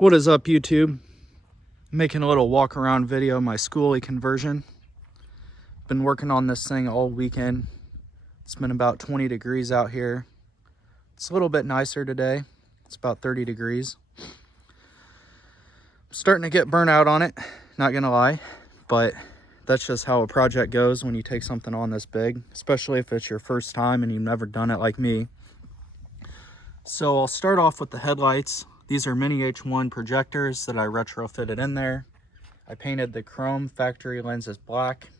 What is up, YouTube? Making a little walk around video of my schoolie conversion. Been working on this thing all weekend. It's been about 20 degrees out here. It's a little bit nicer today. It's about 30 degrees. I'm starting to get burnt out on it, not gonna lie, but that's just how a project goes when you take something on this big, especially if it's your first time and you've never done it like me. So I'll start off with the headlights. These are mini H1 projectors that I retrofitted in there. I painted the chrome factory lenses black.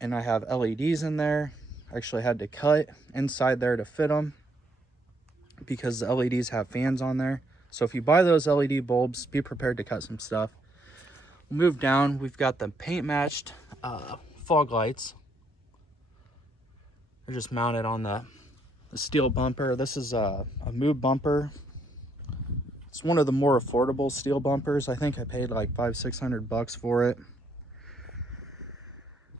And I have LEDs in there. I actually had to cut inside there to fit them because the LEDs have fans on there. So if you buy those LED bulbs, be prepared to cut some stuff. We'll move down. We've got the paint matched fog lights. They're just mounted on the steel bumper. This is a move bumper. It's one of the more affordable steel bumpers. I think I paid like $500-600 for it.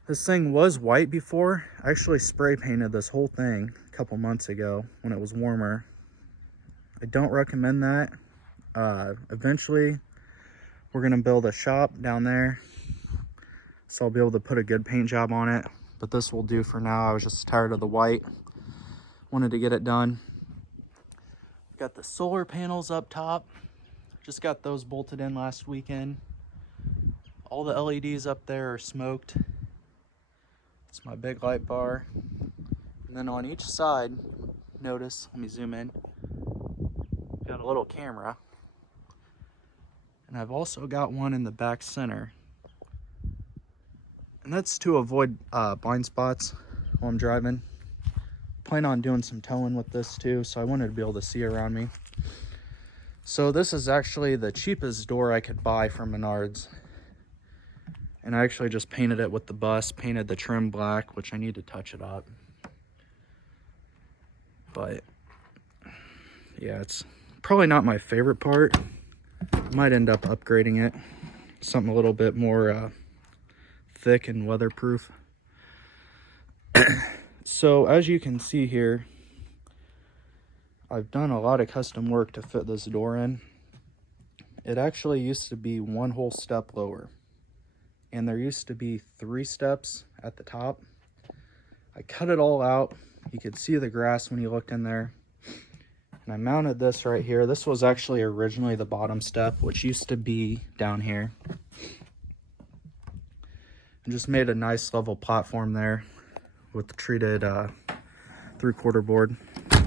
This thing was white before. I actually spray painted this whole thing a couple months ago when it was warmer. I don't recommend that. Eventually we're gonna build a shop down there, so I'll be able to put a good paint job on it, but this will do for now. I was just tired of the white, wanted to get it done. Got the solar panels up top. Just got those bolted in last weekend. All the LEDs up there are smoked. It's my big light bar. And then on each side, notice, let me zoom in, got a little camera. And I've also got one in the back center. And that's to avoid blind spots while I'm driving. Plan on doing some towing with this too, so I wanted to be able to see around me. So this is actually the cheapest door I could buy from Menards. And I actually just painted it with the bus, painted the trim black, which I need to touch it up. But yeah, it's probably not my favorite part. I might end up upgrading it. Something a little bit more thick and weatherproof. So as you can see here, I've done a lot of custom work to fit this door in. It actually used to be one whole step lower, and there used to be 3 steps at the top. I cut it all out. You could see the grass when you looked in there. And I mounted this right here. This was actually originally the bottom step, which used to be down here. And just made a nice level platform there with the treated 3/4 board. You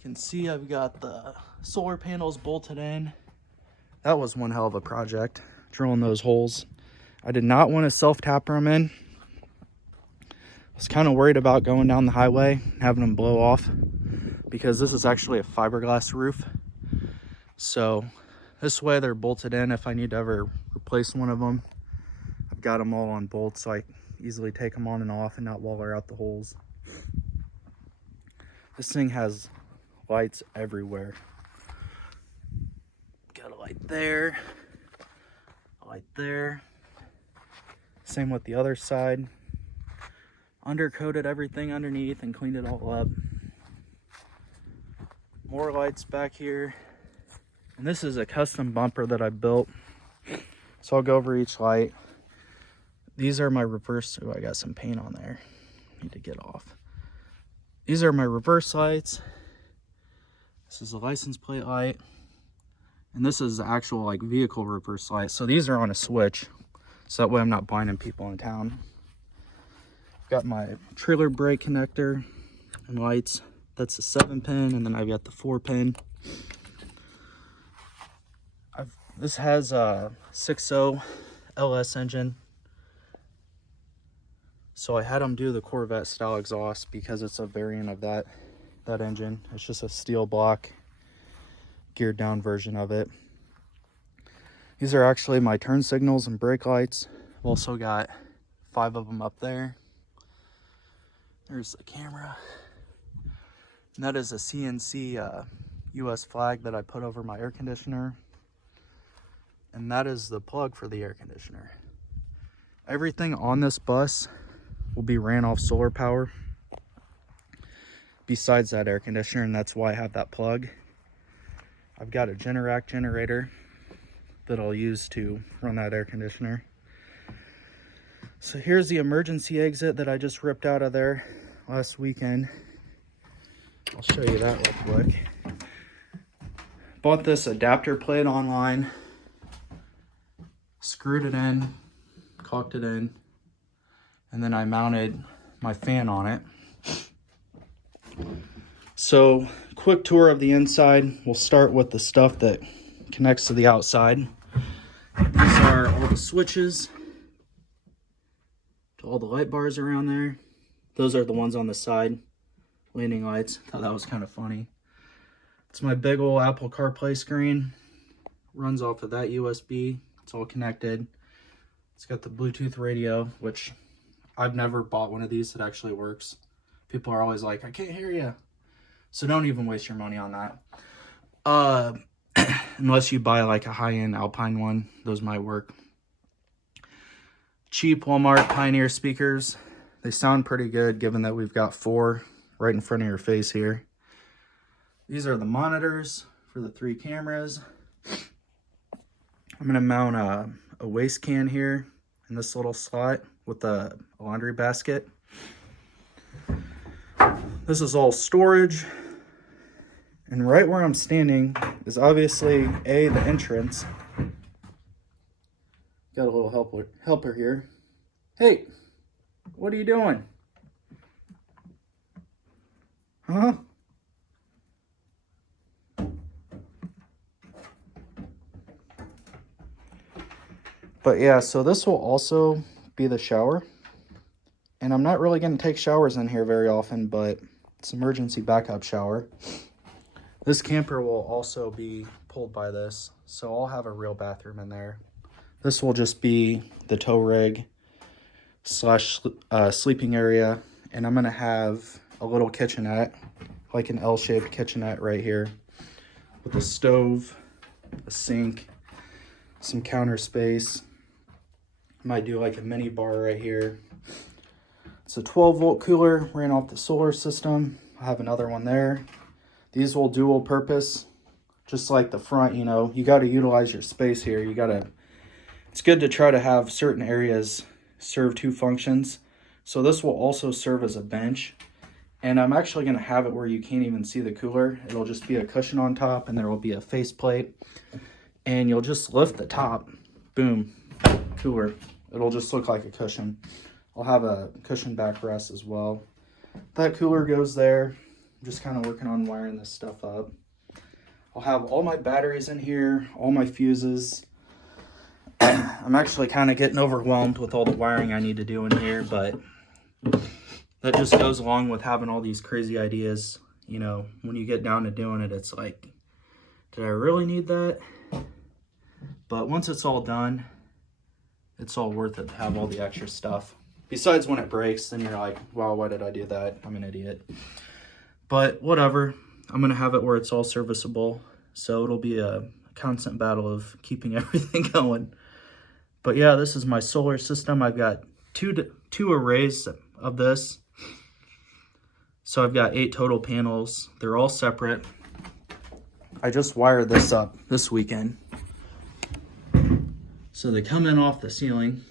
can see I've got the solar panels bolted in. That was one hell of a project, drilling those holes. I did not want to self-tapper them in. I was kind of worried about going down the highway and having them blow off because this is actually a fiberglass roof. So this way they're bolted in. If I need to ever replace one of them, I've got them all on bolts, so I easily take them on and off and not waller out the holes. This thing has lights everywhere. Got a light there, a light there. Same with the other side. Undercoated everything underneath and cleaned it all up. More lights back here. And this is a custom bumper that I built. So I'll go over each light. These are my reverse, oh, I got some paint on there. Need to get off. These are my reverse lights. This is a license plate light. And this is the actual like vehicle reverse light. So these are on a switch, so that way I'm not blinding people in town. Got my trailer brake connector and lights. That's a 7-pin, and then I've got the 4-pin. This has a 6.0 LS engine. So I had them do the Corvette style exhaust because it's a variant of that engine. It's just a steel block geared down version of it. These are actually my turn signals and brake lights. I've also got 5 of them up there. There's the camera. And that is a CNC US flag that I put over my air conditioner. And that is the plug for the air conditioner. Everything on this bus will be ran off solar power besides that air conditioner, and that's why I have that plug. I've got a Generac generator that I'll use to run that air conditioner. So here's the emergency exit that I just ripped out of there last weekend. I'll show you that real quick. Bought this adapter plate online, screwed it in, caulked it in, and then I mounted my fan on it. So, quick tour of the inside. We'll start with the stuff that connects to the outside. These are all the switches to all the light bars around there. Those are the ones on the side, leaning lights. Thought that was kind of funny. It's my big old Apple CarPlay screen. Runs off of that USB. It's all connected. It's got the Bluetooth radio, which I've never bought one of these that actually works. People are always like, I can't hear you. So don't even waste your money on that. Unless you buy like a high-end Alpine one, those might work. Cheap Walmart Pioneer speakers. They sound pretty good given that we've got 4 right in front of your face here. These are the monitors for the 3 cameras. I'm gonna mount a waste can here in this little slot with a laundry basket. This is all storage. And right where I'm standing is obviously the entrance. Got a little helper here. Hey, what are you doing? Huh? But yeah, so this will also be the shower. And I'm not really going to take showers in here very often, but it's an emergency backup shower. This camper will also be pulled by this, so I'll have a real bathroom in there. This will just be the tow rig / sleeping area, and I'm going to have a little kitchenette, like an L-shaped kitchenette right here, with a stove, a sink, some counter space. Might do like a mini bar right here. It's a 12-volt cooler, ran off the solar system. I have another one there. These will dual purpose, just like the front, you know, you got to utilize your space here. It's good to try to have certain areas serve 2 functions. So this will also serve as a bench. And I'm actually going to have it where you can't even see the cooler. It'll just be a cushion on top, and there will be a faceplate. And you'll just lift the top, boom, cooler. It'll just look like a cushion. I'll have a cushion backrest as well. That cooler goes there. I'm just kind of working on wiring this stuff up. I'll have all my batteries in here, all my fuses. I'm actually kind of getting overwhelmed with all the wiring I need to do in here, but that just goes along with having all these crazy ideas. You know, when you get down to doing it, it's like, did I really need that? But once it's all done, it's all worth it to have all the extra stuff. Besides when it breaks, then you're like, wow, why did I do that? I'm an idiot. But whatever, I'm gonna have it where it's all serviceable. So it'll be a constant battle of keeping everything going. But yeah, this is my solar system. I've got two arrays of this. So I've got 8 total panels. They're all separate. I just wired this up this weekend. So they come in off the ceiling.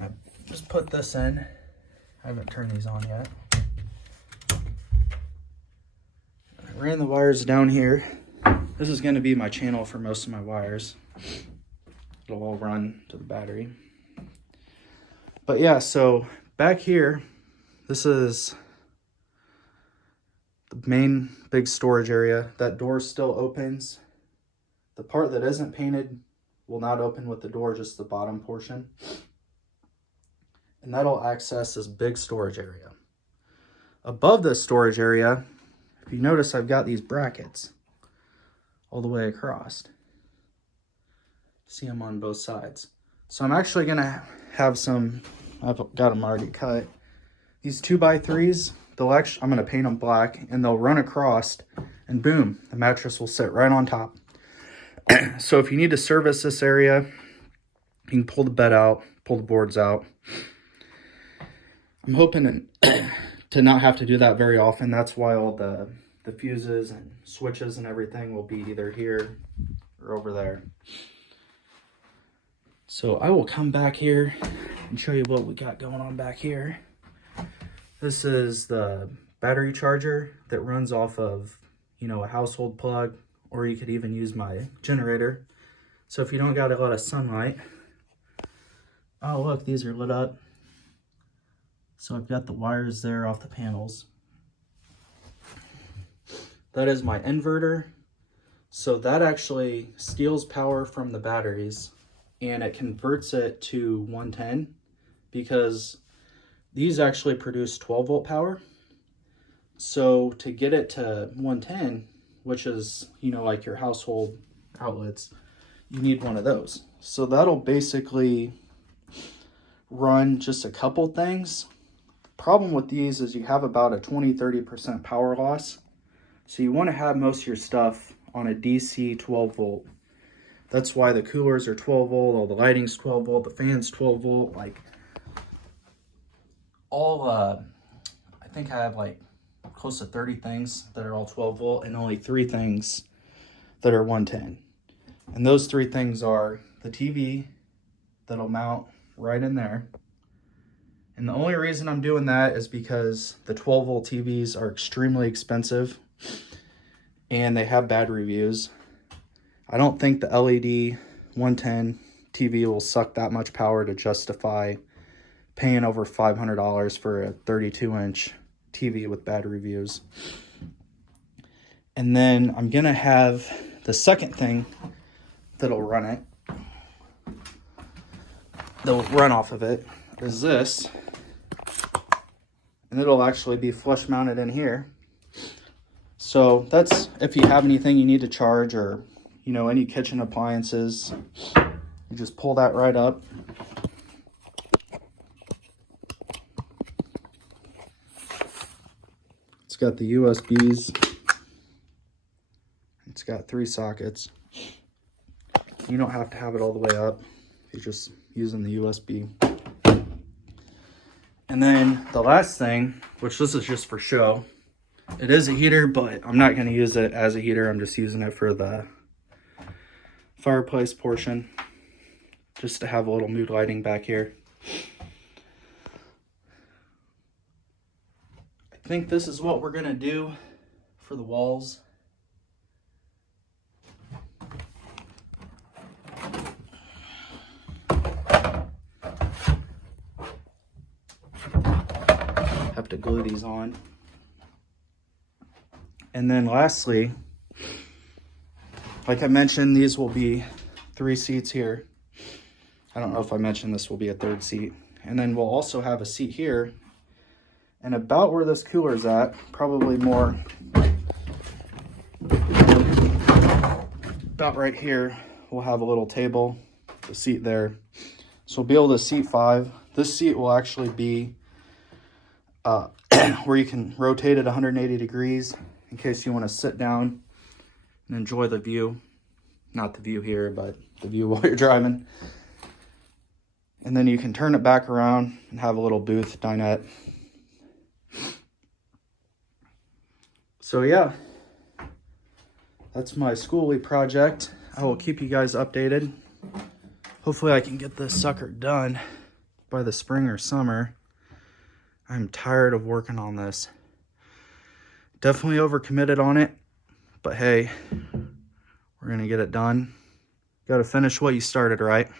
I just put this in. I haven't turned these on yet. I ran the wires down here. This is going to be my channel for most of my wires. It'll all run to the battery. But yeah, so back here, this is the main big storage area. That door still opens. The part that isn't painted will not open with the door, just the bottom portion. And that'll access this big storage area. Above this storage area, if you notice, I've got these brackets all the way across. See them on both sides. So I'm actually gonna have some, I've got them already cut. These 2x3s, I'm gonna paint them black, and they'll run across, and boom, the mattress will sit right on top. So if you need to service this area, you can pull the bed out, pull the boards out. I'm hoping to to not have to do that very often. That's why all the fuses and switches and everything will be either here or over there. So I will come back here and show you what we got going on back here. This is the battery charger that runs off of, you know, a household plug, or you could even use my generator. So if you don't got a lot of sunlight, oh look, these are lit up. So I've got the wires there off the panels. That is my inverter. So that actually steals power from the batteries and it converts it to 110, because these actually produce 12 volt power. So to get it to 110, which is, you know, like your household outlets, you need one of those. So that'll basically run just a couple things. Problem with these is you have about a 20-30% power loss. So you want to have most of your stuff on a DC 12 volt. That's why the coolers are 12 volt, all the lighting's 12 volt, the fan's 12 volt, like all, I think I have like close to 30 things that are all 12 volt and only 3 things that are 110. And those 3 things are the TV that'll mount right in there. And the only reason I'm doing that is because the 12 volt TVs are extremely expensive and they have bad reviews. I don't think the LED 110 TV will suck that much power to justify paying over $500 for a 32-inch TV with bad reviews. And then I'm gonna have the second thing that'll run it, that'll run off of it, is this. And it'll actually be flush mounted in here. So that's if you have anything you need to charge, or, you know, any kitchen appliances, you just pull that right up. It's got the USBs. It's got 3 sockets. You don't have to have it all the way up. You're just using the USB. And then the last thing, which this is just for show, it is a heater, but I'm not going to use it as a heater. I'm just using it for the fireplace portion, just to have a little mood lighting back here. I think this is what we're going to do for the walls. Have to glue these on. And then lastly, like I mentioned, these will be 3 seats here. I don't know if I mentioned this will be a 3rd seat. And then we'll also have a seat here. And about where this cooler's at, probably more, about right here, we'll have a little table, the seat there. So we'll be able to seat 5. This seat will actually be where you can rotate it 180 degrees in case you want to sit down and enjoy the view. Not the view here, but the view while you're driving. And then you can turn it back around and have a little booth dinette. So yeah, that's my schoolie project. I will keep you guys updated. Hopefully I can get this sucker done by the spring or summer. I'm tired of working on this. Definitely overcommitted on it, but hey, we're gonna get it done. Gotta finish what you started, right?